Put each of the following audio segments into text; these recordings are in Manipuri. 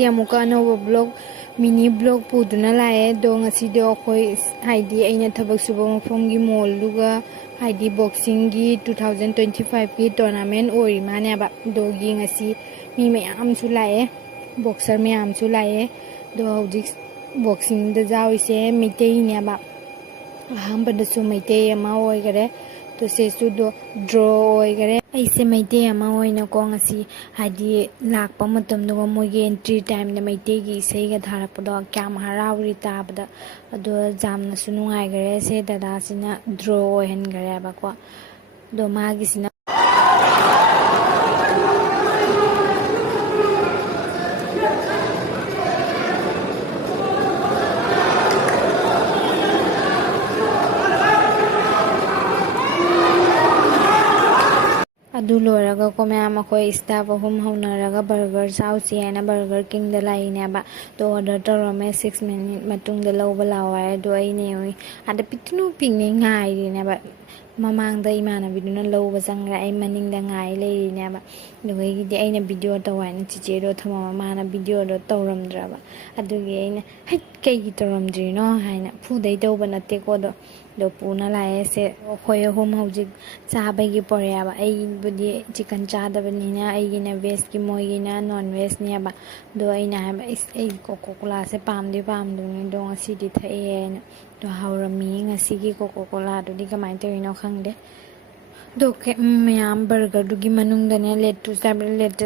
ngasi amuka anova blog mini blog puduna lae do ngasi do khoi haidi aina thabak suba mafam gi mall duga haidi boxing gi 2025 gi tournament ori mane ba do gi ngasi mi mayam su lae boxer mayam su lae do hojik boxing da jawi se mitei ne ba aham bada su mitei ama oi gare to se su do draw oi gare ai se mitei ama oi na ko ngasi haidi lakpa matam do mo ge entry time da mitei gi sei ga tharap do kyam harawri ta bada ado jamna su nungai gare se dada sina draw oi hen gare ba ko do magi sina adu loraga ko mayam akhoi staff ahum haunaraga burger sausi ana burger king da laine ba to order torome 6 minute matung da lawba lawai do ai ne oi ada pitnu ping ne ngai ri ne ba mamang da imana biduna lawba sangra ai maning da ngai le ri ne ba dugai gi aina video tawai na chiche do thama mana video do tawramdra ba adu gi aina hit kai gi tawramdri no haina phu dai do ba natte ko do puna lae se khoi hom hojik chabai gi pore ba ai budi chicken chada banina ai gi na veg gi moi gi na non veg ne ba do ai na ba ai coca cola se pam du ni do ngasi di thae na do haurami ngasi gi coca cola do di kamai te no khangde do ke mayam burger du gi manung da ne letus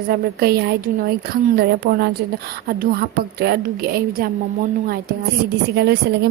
sabr kai ai du noi khang dare pona che adu hapak te adu gi ai jam mamon nungaite ngasi di sigalo selage